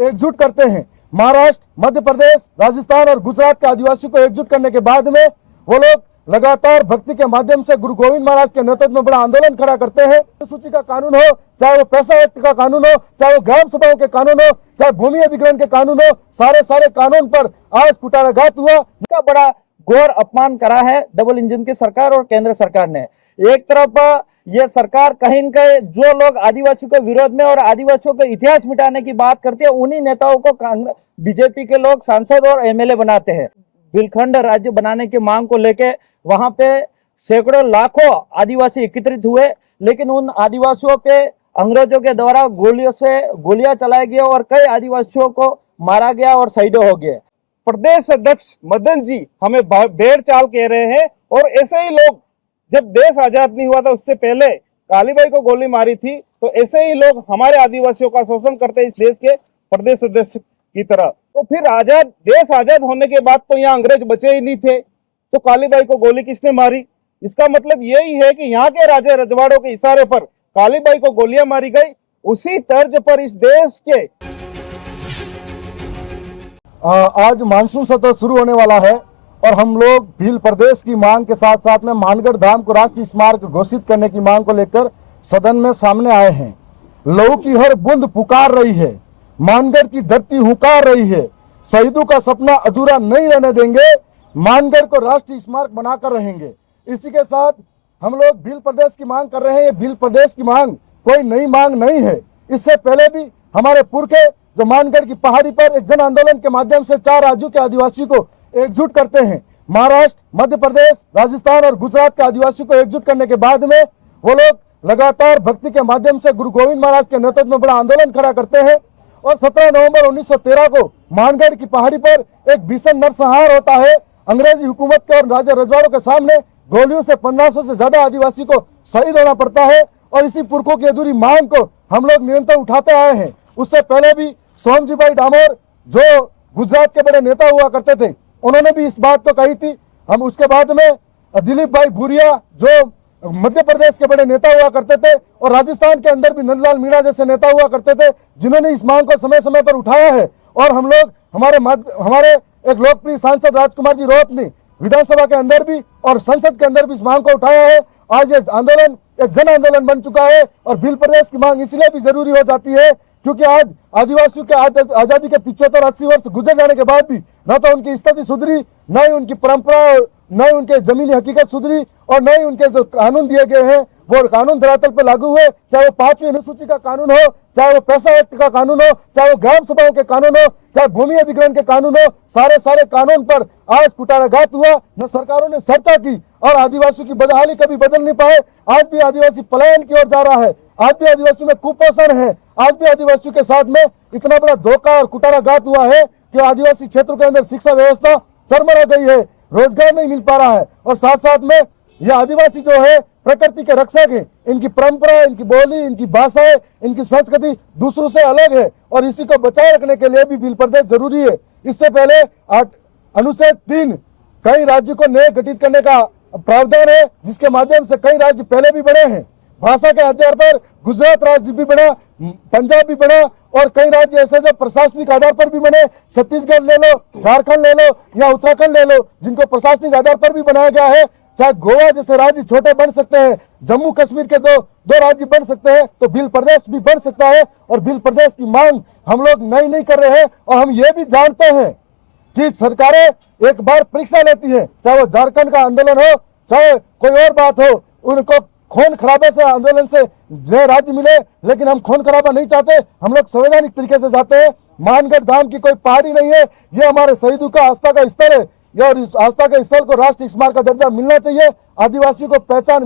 एकजुट करते हैं। महाराष्ट्र, मध्य प्रदेश, राजस्थान और गुजरात के आदिवासियों को एकजुट करने के बाद में वो लोग लगातार भक्ति के माध्यम से गुरु गोविंद महाराज के नेतृत्व में बड़ा आंदोलन खड़ा करते हैं। सूची का कानून हो, चाहे वो पैसा एक्ट का कानून हो, चाहे वो ग्राम सभाओं के कानून हो, चाहे भूमि अधिग्रहण के कानून हो, सारे कानून पर आज कुठाराघात हुआ। इनका बड़ा घोर अपमान करा है डबल इंजन की सरकार और केंद्र सरकार ने। एक तरफ ये सरकार कहीं न कहीं जो लोग आदिवासियों के विरोध में और आदिवासियों का इतिहास मिटाने की बात करते हैं, उन्हीं नेताओं को बीजेपी के लोग सांसद और एमएलए बनाते हैं। बुंदेलखंड राज्य बनाने की मांग को लेके वहां पे सैकड़ों लाखों आदिवासी एकत्रित हुए, लेकिन उन आदिवासियों पे अंग्रेजों के द्वारा गोलियां चलाई गई और कई आदिवासियों को मारा गया और शहीद हो गए। प्रदेश अध्यक्ष मदन जी हमें भेड़ चाल कह रहे हैं, और ऐसे ही लोग जब देश आजाद नहीं हुआ था उससे पहले कालीबाई को गोली मारी थी, तो ऐसे ही लोग हमारे आदिवासियों का शोषण करते इस देश के प्रदेश अध्यक्ष की तरह। तो फिर देश आजाद होने के बाद तो यहाँ अंग्रेज बचे ही नहीं थे, तो कालीबाई को गोली किसने मारी? इसका मतलब यही है कि यहाँ के राजा रजवाड़ों के इशारे पर कालीबाई को गोलियां मारी गई। उसी तर्ज पर इस देश के आज मानसून सत्र शुरू होने वाला है और हम लोग भील प्रदेश की मांग के साथ साथ में मानगढ़ धाम को राष्ट्रीय स्मारक घोषित करने की मांग को लेकर सदन में सामने आए हैं। लहू की हर बूंद पुकार रही है, मानगढ़ की धरती हुंकार रही है। शहीदों का सपना अधूरा नहीं रहने देंगे, मानगढ़ को राष्ट्रीय स्मारक बनाकर रहेंगे। इसी के साथ हम लोग भील प्रदेश की मांग कर रहे हैं। भील प्रदेश की मांग कोई नई मांग नहीं है। इससे पहले भी हमारे पुरखे जो मानगढ़ की पहाड़ी पर एक जन आंदोलन के माध्यम से 4 राज्यों के आदिवासियों को एकजुट करते हैं। महाराष्ट्र, मध्य प्रदेश, राजस्थान और गुजरात के आदिवासियों को एकजुट करने के बाद में वो लोग लगातार भक्ति के माध्यम से गुरु गोविंद महाराज के नेतृत्व में बड़ा आंदोलन खड़ा करते हैं। और 17 नवंबर 1913 को मानगढ़ की पहाड़ी पर एक भीषण नरसंहार होता है। अंग्रेजी हुकूमत के और राजा रजवाड़ों के सामने गोलियों से 1500 से ज्यादा आदिवासी को शहीद होना पड़ता है। और इसी पुरखों की अधूरी मांग को हम लोग निरंतर उठाते आए हैं। उससे पहले भी सोमजी भाई डामोर जो गुजरात के बड़े नेता हुआ करते थे, उन्होंने भी इस बात को कही थी। हम उसके बाद में दिलीप भाई भूरिया जो मध्य प्रदेश के बड़े नेता हुआ करते थे, और राजस्थान के अंदर भी नंदलाल मीणा जैसे नेता हुआ करते थे, जिन्होंने इस मांग को समय समय पर उठाया है। और हम लोग हमारे एक लोकप्रिय सांसद राजकुमार जी रोहत ने विधानसभा के अंदर भी और संसद के अंदर भी इस मांग को उठाया है। आज ये आंदोलन एक जन आंदोलन बन चुका है। और भील प्रदेश की मांग इसलिए भी जरूरी हो जाती है क्योंकि आज आदिवासियों के आजादी के 75-80 वर्ष गुजर जाने के बाद भी न तो उनकी स्थिति सुधरी, न ही उनकी परंपरा, न ही उनके जमीनी हकीकत सुधरी, और न ही उनके जो कानून दिए गए हैं वो कानून धरातल पर लागू हुए। चाहे वो 5वीं अनुसूची का कानून हो, चाहे वो पैसा एक्ट का कानून हो, चाहे वो ग्राम सभाओं के कानून हो, चाहे भूमि अधिग्रहण के कानून हो, सारे कानून पर आज कुठाराघात हुआ। न सरकारों ने चर्चा की और आदिवासियों की बदहाली कभी बदल नहीं पाए। आज भी आदिवासी पलायन की ओर जा रहा है, आज भी आदिवासियों में कुपोषण है, आज भी आदिवासियों के साथ में इतना बड़ा धोखा और कुठाराघात हुआ है कि आदिवासी क्षेत्रों के अंदर शिक्षा व्यवस्था चरमरा गई है, रोजगार नहीं मिल पा रहा है। और साथ साथ में ये आदिवासी जो है प्रकृति के रक्षक है। इनकी परंपरा, इनकी बोली, इनकी भाषाएं, इनकी संस्कृति दूसरों से अलग है, और इसी को बचाए रखने के लिए भी भील प्रदेश जरूरी है। इससे पहले अनुच्छेद 3 कई राज्यों को नए गठित करने का प्रावधान है, जिसके माध्यम से कई राज्य पहले भी बने हैं। भाषा के आधार पर गुजरात राज्य भी बना, पंजाब भी बना, और कई राज्य ऐसे जो प्रशासनिक आधार पर भी बने। छत्तीसगढ़ ले लो, झारखंड ले लो या उत्तराखंड ले लो, जिनको प्रशासनिक आधार पर भी बनाया गया है। चाहे गोवा जैसे राज्य छोटे बन सकते हैं, जम्मू कश्मीर के दो राज्य बन सकते हैं, तो भील प्रदेश भी बन सकता है। और भील प्रदेश की मांग हम लोग नई नहीं कर रहे हैं। और हम ये भी जानते हैं कि सरकारें एक बार परीक्षा लेती है, चाहे वो झारखंड का आंदोलन हो, चाहे कोई और बात हो, उनको खून खराबे से आंदोलन से नए राज्य मिले, लेकिन हम खून खराबा नहीं चाहते। हम लोग संवैधानिक तरीके से जाते हैं। मानगढ़ धाम की कोई पहाड़ी नहीं है, ये हमारे शहीदों का आस्था का स्थल है। और इस आस्था के स्थल को राष्ट्रीय स्मारक का दर्जा मिलना चाहिए। आदिवासियों को पहचान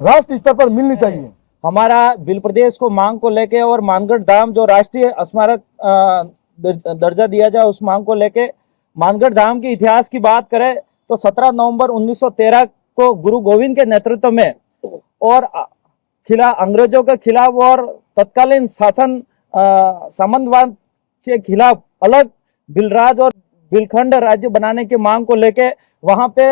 राष्ट्रीय स्तर पर मिलनी चाहिए। हमारा भील प्रदेश को मांग को लेके और मानगढ़ धाम जो राष्ट्रीय स्मारक दर्जा दिया जाए, उस मांग को लेके मानगढ़ धाम के इतिहास की बात करें तो 17 नवंबर 1913 को गुरु गोविंद के नेतृत्व में और अंग्रेजों के खिलाफ और तत्कालीन शासन सामंतवाद के खिलाफ अलग भिलराज और बुंदेलखंड राज्य बनाने की मांग को लेके वहां पे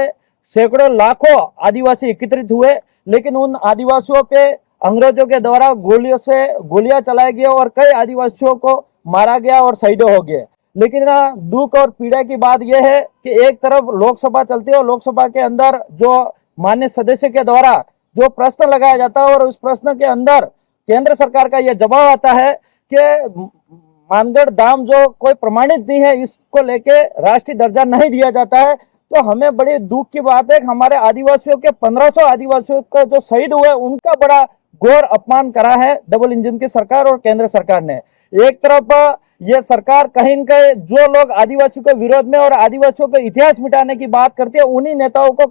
सैकड़ों लाखों आदिवासी एकत्रित हुए, लेकिन उन आदिवासियों पे अंग्रेजों के द्वारा गोलियां चलाई गई और कई आदिवासियों को मारा गया और शहीद हो गए। लेकिन दुख और पीड़ा की बात यह है कि एक तरफ लोकसभा चलती है और लोकसभा के अंदर जो माननीय सदस्य के द्वारा जो प्रश्न लगाया जाता है और उस प्रश्न के अंदर केंद्र सरकार का यह जवाब आता है कि मानगढ़ धाम जो कोई प्रमाणित नहीं है, इसको लेके राष्ट्रीय दर्जा नहीं दिया जाता है। तो हमें बड़ी दुख की बात है कि हमारे आदिवासियों के 1500 आदिवासियों को जो शहीद हुए उनका बड़ा घोर अपमान करा है डबल इंजन की सरकार और केंद्र सरकार ने। एक तरफ ये सरकार कहीं न कहीं जो लोग आदिवासियों के विरोध में और आदिवासियों का इतिहास मिटाने की बात करती है, उन्हीं नेताओं को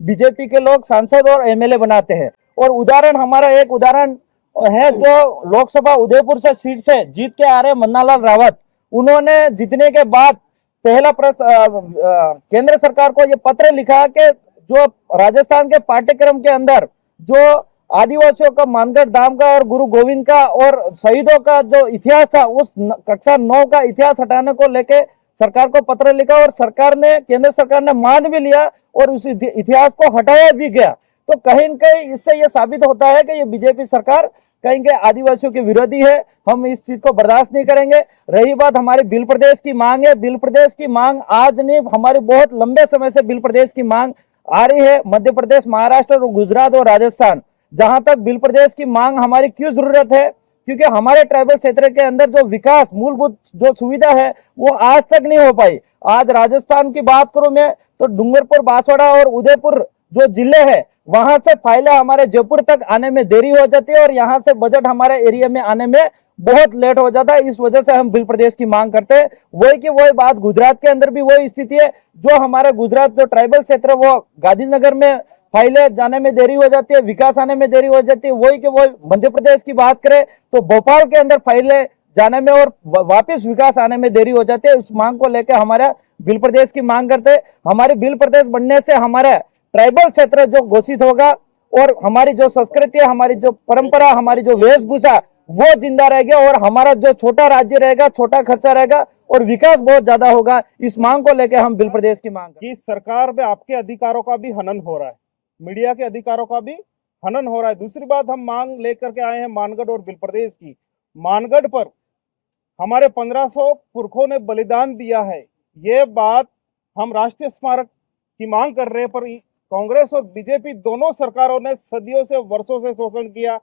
बीजेपी के लोग सांसद और एमएलए बनाते हैं। और उदाहरण हमारा एक उदाहरण है जो लोकसभा उदयपुर से सीट से जीत के आ रहे मन्नालाल रावत, उन्होंने जीतने के बाद पहला केंद्र सरकार को ये पत्र लिखा कि जो राजस्थान के पाठ्यक्रम के अंदर जो आदिवासियों का मानगढ़ धाम का और गुरु गोविंद का और शहीदों का जो इतिहास था उस कक्षा 9 का इतिहास हटाने को लेके सरकार को पत्र लिखा और सरकार ने, केंद्र सरकार ने मान भी लिया और उस इतिहास को हटाया भी गया। तो कहीं न कहीं इससे यह साबित होता है कि ये बीजेपी सरकार कहीं के आदिवासियों के विरोधी है। हम इस चीज को बर्दाश्त नहीं करेंगे। रही बात हमारी बिल प्रदेश की मांग है, बिल प्रदेश की मांग आज नहीं, हमारी बहुत लंबे समय से बिल प्रदेश की मांग आ रही है। मध्य प्रदेश, महाराष्ट्र और गुजरात और राजस्थान, जहां तक बिल प्रदेश की मांग हमारी क्यों जरूरत है, क्योंकि हमारे ट्राइबल क्षेत्र के अंदर जो विकास मूलभूत जो सुविधा है वो आज तक नहीं हो पाई। आज राजस्थान की बात करूं मैं तो डूंगरपुर, बांसवाड़ा और उदयपुर जो जिले हैं वहां से फाइलें हमारे जयपुर तक आने में देरी हो जाती है और यहाँ से बजट हमारे एरिया में आने में बहुत लेट हो जाता है। इस वजह से हम बिल प्रदेश की मांग करते हैं। वही की वही बात गुजरात के अंदर भी वही स्थिति है। जो हमारे गुजरात जो ट्राइबल क्षेत्र वो गांधीनगर में फाइलें जाने में देरी हो जाती है, विकास आने में देरी हो जाती है। वही के वही मध्य प्रदेश की बात करें तो भोपाल के अंदर फाइलें जाने में और वापस विकास आने में देरी हो जाती है। उस मांग को लेकर हमारा बिल प्रदेश की मांग करते हैं। हमारी बिल प्रदेश बनने से हमारा ट्राइबल क्षेत्र जो घोषित होगा और हमारी जो संस्कृति, हमारी जो परंपरा, हमारी जो वेशभूषा वो जिंदा रहेगी और हमारा जो छोटा राज्य रहेगा, छोटा खर्चा रहेगा और विकास बहुत ज्यादा होगा। इस मांग को लेकर हम बिल प्रदेश की मांग कि सरकार में आपके अधिकारों का भी हनन हो रहा है, मीडिया के अधिकारों का भी हनन हो रहा है। दूसरी बात, हम मांग लेकर के आए हैं मानगढ़ और बिल प्रदेश की। मानगढ़ पर हमारे 1500 पुरखों ने बलिदान दिया है, ये बात हम राष्ट्रीय स्मारक की मांग कर रहे हैं, पर कांग्रेस और बीजेपी दोनों सरकारों ने सदियों से, वर्षों से शोषण किया।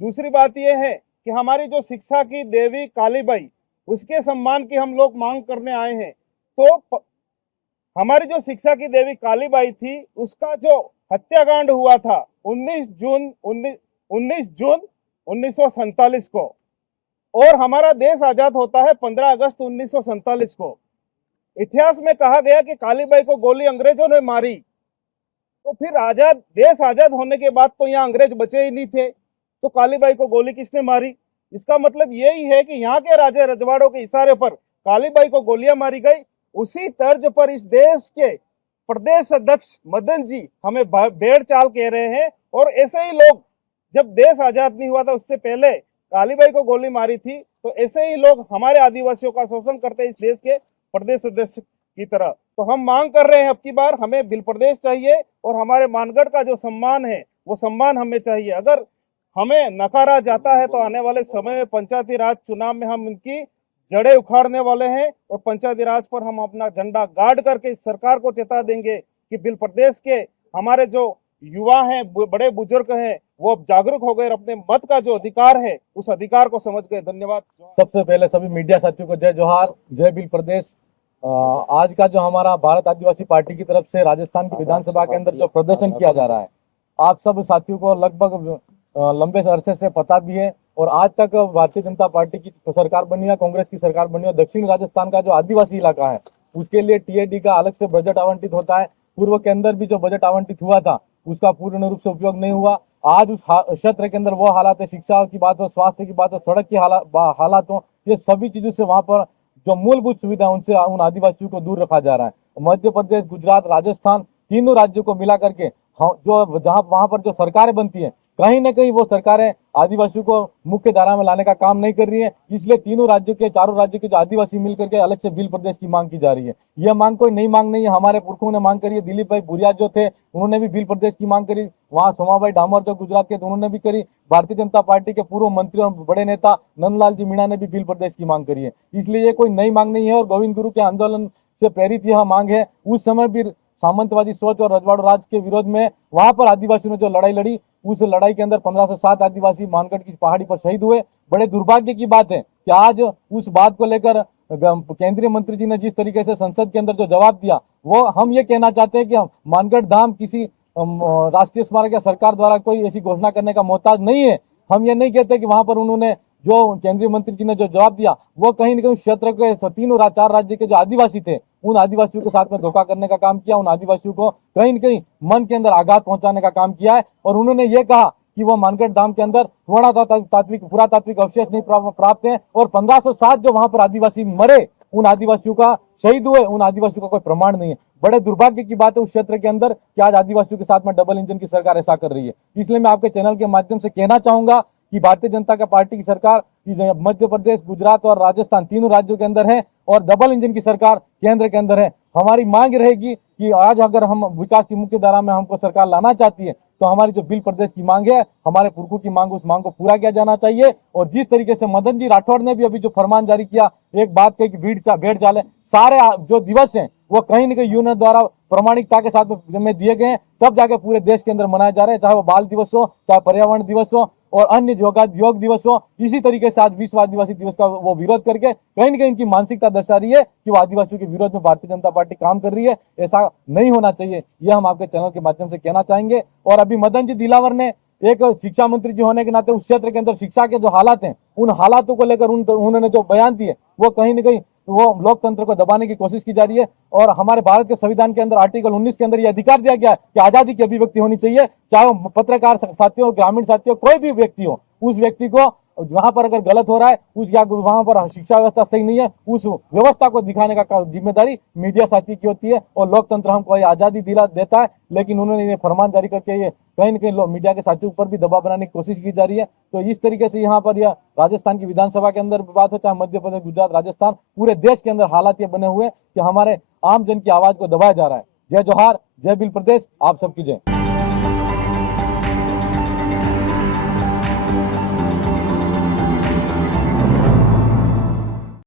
दूसरी बात यह है कि हमारी जो शिक्षा की देवी कालीबाई, उसके सम्मान की हम लोग मांग करने आए हैं। तो हमारी जो शिक्षा की देवी कालीबाई थी, उसका जो हत्याकांड हुआ था 19 जून 1947 को, और हमारा देश आजाद होता है 15 अगस्त 1947 को। इतिहास में कहा गया कि कालीबाई को गोली अंग्रेजों ने मारी। तो फिर देश आजाद होने के बाद तो यहाँ अंग्रेज बचे ही नहीं थे, तो कालीबाई को गोली किसने मारी? इसका मतलब यही है कि यहाँ के राजा रजवाड़ों के इशारे पर कालीबाई को गोलियां मारी गई। उसी तर्ज पर इस देश के प्रदेश अध्यक्ष मदन जी हमें भेड़ चाल कह रहे हैं, और ऐसे ही लोग जब देश आजाद नहीं हुआ था उससे पहले कालीबाई को गोली मारी थी, तो ऐसे ही लोग हमारे आदिवासियों का शोषण करते हैं इस देश के प्रदेश अध्यक्ष की तरह। तो हम मांग कर रहे हैं अब की बार हमें बिल प्रदेश चाहिए और हमारे मानगढ़ का जो सम्मान है वो सम्मान हमें चाहिए। अगर हमें नकारा जाता है तो आने वाले समय में पंचायती राज चुनाव में हम उनकी जड़ें उखाड़ने वाले हैं और पंचायती राज पर हम अपना झंडा गाड़ करके इस सरकार को चेता देंगे कि बिल प्रदेश के हमारे जो युवा हैं, बड़े बुजुर्ग हैं, वो अब जागरूक हो गए, अपने मत का जो अधिकार है उस अधिकार को समझ गए। धन्यवाद। सबसे पहले सभी मीडिया साथियों को जय जोहार, जय बिल प्रदेश। आज का जो हमारा भारत आदिवासी पार्टी की तरफ से राजस्थान की विधानसभा के अंदर जो प्रदर्शन किया जा रहा है, आप सब साथियों को लगभग लंबे अरसे से पता भी है, और आज तक भारतीय जनता पार्टी की सरकार बनी है, कांग्रेस की सरकार बनी है, दक्षिण राजस्थान का जो आदिवासी इलाका है उसके लिए टीएडी का अलग से बजट आवंटित होता है। पूर्व के अंदर भी जो बजट आवंटित हुआ था उसका पूर्ण रूप से उपयोग नहीं हुआ। आज उस क्षेत्र के अंदर वो हालात है, शिक्षा की बात हो, स्वास्थ्य की बात हो, सड़क की हालात हो, ये सभी चीजों से वहां पर जो मूलभूत सुविधा उनसे उन आदिवासियों को दूर रखा जा रहा है। मध्य प्रदेश, गुजरात, राजस्थान, तीनों राज्यों को मिला करके जो जहां वहां पर जो सरकारें बनती है, कहीं ना कहीं वो सरकारें आदिवासियों को मुख्य धारा में लाने का काम नहीं कर रही है। इसलिए तीनों राज्यों के, चारों राज्यों के जो आदिवासी मिलकर के अलग से भील प्रदेश की मांग की जा रही है। यह मांग कोई नई मांग नहीं है, हमारे पुरखों ने मांग करी है। दिलीप भाई भुरिया जो थे उन्होंने भी भील प्रदेश की मांग करी, वहां सोमाभाई डामोर जो गुजरात के थे उन्होंने भी करी, भारतीय जनता पार्टी के पूर्व मंत्री और बड़े नेता नंदलाल जी मीणा ने भी भील प्रदेश की मांग करी है। इसलिए ये कोई नई मांग नहीं है और गोविंद गुरु के आंदोलन से प्रेरित यह मांग है। उस समय भी सामंतवादी सोच और रजवाड़ू राज के विरोध में वहां पर आदिवासियों ने जो लड़ाई लड़ी, उस लड़ाई के अंदर 1507 आदिवासी मानगढ़ की पहाड़ी पर शहीद हुए। बड़े दुर्भाग्य की बात है कि आज उस बात को लेकर केंद्रीय मंत्री जी ने जिस तरीके से संसद के अंदर जो जवाब दिया, वो हम ये कहना चाहते हैं कि मानगढ़ धाम किसी राष्ट्रीय स्मारक या सरकार द्वारा कोई ऐसी घोषणा करने का मोहताज नहीं है। हम ये नहीं कहते कि वहां पर उन्होंने जो केंद्रीय मंत्री जी ने जो जवाब दिया वो कहीं न कहीं क्षेत्र के तीनों चार राज्य के जो आदिवासी थे उन आदिवासियों के साथ में धोखा करने का काम किया, उन आदिवासियों को कहीं न कहीं मन के अंदर आघात पहुंचाने का काम किया है। और उन्होंने ये कहा कि वो मानगढ़ धाम के अंदर पुरातात्विक अवशेष नहीं प्राप्त है और 1507 जो वहां पर आदिवासी मरे, उन आदिवासियों का शहीद हुए, उन आदिवासियों का कोई प्रमाण नहीं है। बड़े दुर्भाग्य की बात है उस क्षेत्र के अंदर कि आज आदिवासियों के साथ में डबल इंजन की सरकार ऐसा कर रही है। इसलिए मैं आपके चैनल के माध्यम से कहना चाहूंगा कि भारतीय जनता पार्टी की सरकार मध्य प्रदेश, गुजरात और राजस्थान तीनों राज्यों के अंदर है और डबल इंजन की सरकार केंद्र के अंदर है। हमारी मांग रहेगी कि आज अगर हम विकास की मुख्य धारा में हमको सरकार लाना चाहती है तो हमारी जो भील प्रदेश की मांग है, हमारे पुरखों की मांग, उस मांग को पूरा किया जाना चाहिए। और जिस तरीके से मदन जी राठौड़ ने भी अभी जो फरमान जारी किया, एक बात कही कि भेड़ चाले, सारे जो दिवस हैं वो कहीं न कहीं यूनियन द्वारा प्रामाणिकता के साथ में दिए गए हैं, तब जाके पूरे देश के अंदर मनाए जा रहे हैं, चाहे वो बाल दिवस हो, चाहे पर्यावरण दिवस हो और अन्य योग दिवस हो। इसी तरीके से आज विश्व आदिवासी दिवस का वो विरोध करके कहीं न कहीं इनकी मानसिकता दर्शा रही है कि वो आदिवासियों के विरोध में भारतीय जनता पार्टी काम कर रही है। ऐसा नहीं होना चाहिए, यह हम आपके चैनल के माध्यम से कहना चाहेंगे। और अभी मदन जी दिलावर ने एक शिक्षा मंत्री जी होने के नाते उस क्षेत्र के अंदर शिक्षा के जो हालात हैं, उन हालातों को लेकर उन्होंने जो बयान दिए वो कहीं न कहीं वो लोकतंत्र को दबाने की कोशिश की जा रही है। और हमारे भारत के संविधान के अंदर आर्टिकल 19 के अंदर यह अधिकार दिया गया है कि आजादी की अभिव्यक्ति होनी चाहिए, चाहे वो पत्रकार साथियों, ग्रामीण साथियों, कोई भी व्यक्ति हो, उस व्यक्ति को वहां पर अगर गलत हो रहा है, उस या वहां पर शिक्षा व्यवस्था सही नहीं है, उस व्यवस्था को दिखाने का जिम्मेदारी मीडिया साथी की होती है। और लोकतंत्र हमको आजादी देता है, लेकिन उन्होंने ये फरमान जारी करके ये कहीं न कहीं मीडिया के साथियों पर भी दबाव बनाने की कोशिश की जा रही है। तो इस तरीके से यहाँ पर यह राजस्थान की विधानसभा के अंदर बात हो, चाहे मध्य प्रदेश, गुजरात, राजस्थान, पूरे देश के अंदर हालात ये बने हुए कि हमारे आम जन की आवाज को दबाया जा रहा है। जय जोहार, जय भील प्रदेश, आप सबकी जय।